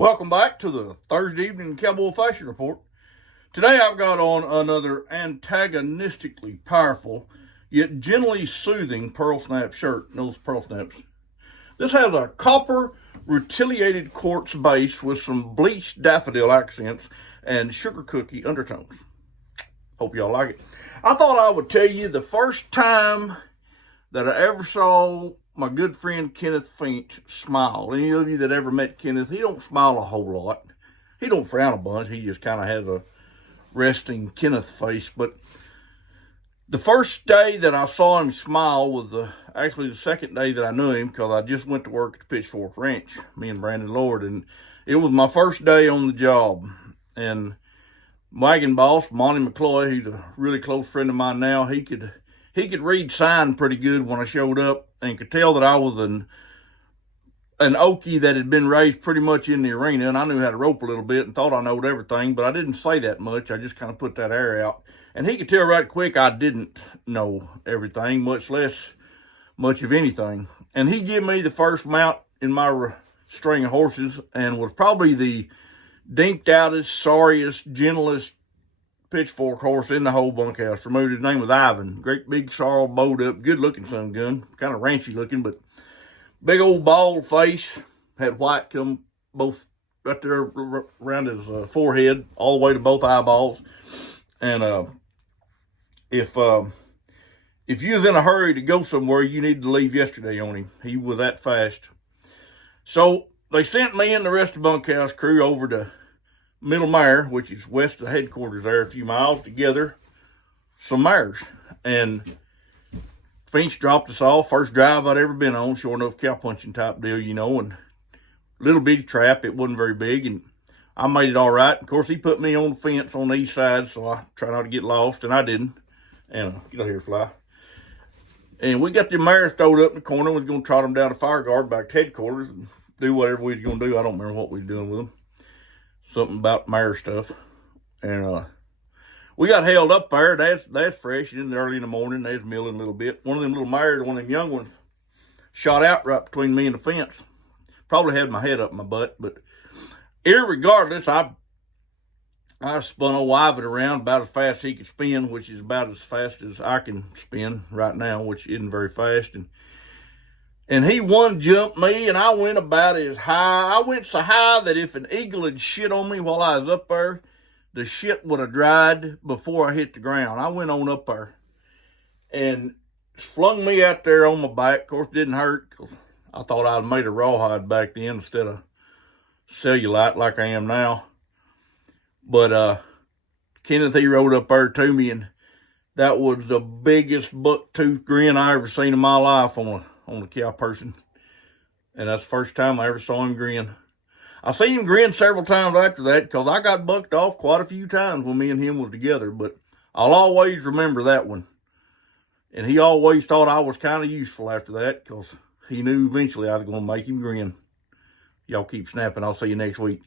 Welcome back to the Thursday evening Cowboy Fashion Report. Today I've got on another antagonistically powerful yet gently soothing pearl snap shirt. Those pearl snaps. This has a copper rutilated quartz base with some bleached daffodil accents and sugar cookie undertones. Hope y'all like it. I thought I would tell you the first time that I ever saw my good friend Kenneth Finch smile. Any of you that ever met Kenneth, he don't smile a whole lot. He don't frown a bunch. He just kind of has a resting Kenneth face. But the first day that I saw him smile was actually the second day that I knew him, because I just went to work at the Pitchfork Ranch, me and Brandon Lord, and it was my first day on the job. And wagon boss, Monty McCloy, he's a really close friend of mine now, he could read sign pretty good when I showed up, and could tell that I was an Okie that had been raised pretty much in the arena, and I knew how to rope a little bit and thought I knowed everything, but I didn't say that much. I just kind of put that air out. And he could tell right quick I didn't know everything, much less much of anything. And he gave me the first mount in my string of horses, and was probably the dinked outest, sorriest, gentlest pitchfork horse in the whole bunkhouse. Removed. His name was Ivan. Great big sorrel, bowed up, good looking son gun. Kind of ranchy looking, but big old bald face. Had white come both right there around his forehead, all the way to both eyeballs. And if you was in a hurry to go somewhere, you needed to leave yesterday on him. He was that fast. So they sent me and the rest of the bunkhouse crew over to Middle Mare, which is west of the headquarters there, a few miles, together some mares. And Finch dropped us off. First drive I'd ever been on, sure enough, cowpunching type deal, you know, and little bitty trap. It wasn't very big, and I made it all right. Of course, he put me on the fence on the east side, so I tried not to get lost, and I didn't. And get out here, fly. And we got the mares stowed up in the corner. We was going to trot them down the fire guard back to headquarters and do whatever we was going to do. I don't remember what we was doing with them. Something about mare stuff. And we got held up there. That's fresh. In early in the morning, they was milling a little bit. One of them little mares, one of them young ones, shot out right between me and the fence. Probably had my head up my butt, but irregardless, I spun old Ivan around about as fast as he could spin, which is about as fast as I can spin right now, which isn't very fast. And he one jumped me, and I went about as high. I went so high that if an eagle had shit on me while I was up there, the shit would have dried before I hit the ground. I went on up there and flung me out there on my back. Of course, it didn't hurt, because I thought I'd made a rawhide back then instead of cellulite like I am now. But Kenneth, he rode up there to me, and that was the biggest buck-tooth grin I ever seen in my life on a cow person. And that's the first time I ever saw him grin. I seen him grin several times after that, because I got bucked off quite a few times when me and him was together, but I'll always remember that one. And he always thought I was kind of useful after that, because he knew eventually I was going to make him grin. Y'all keep snapping. I'll see you next week.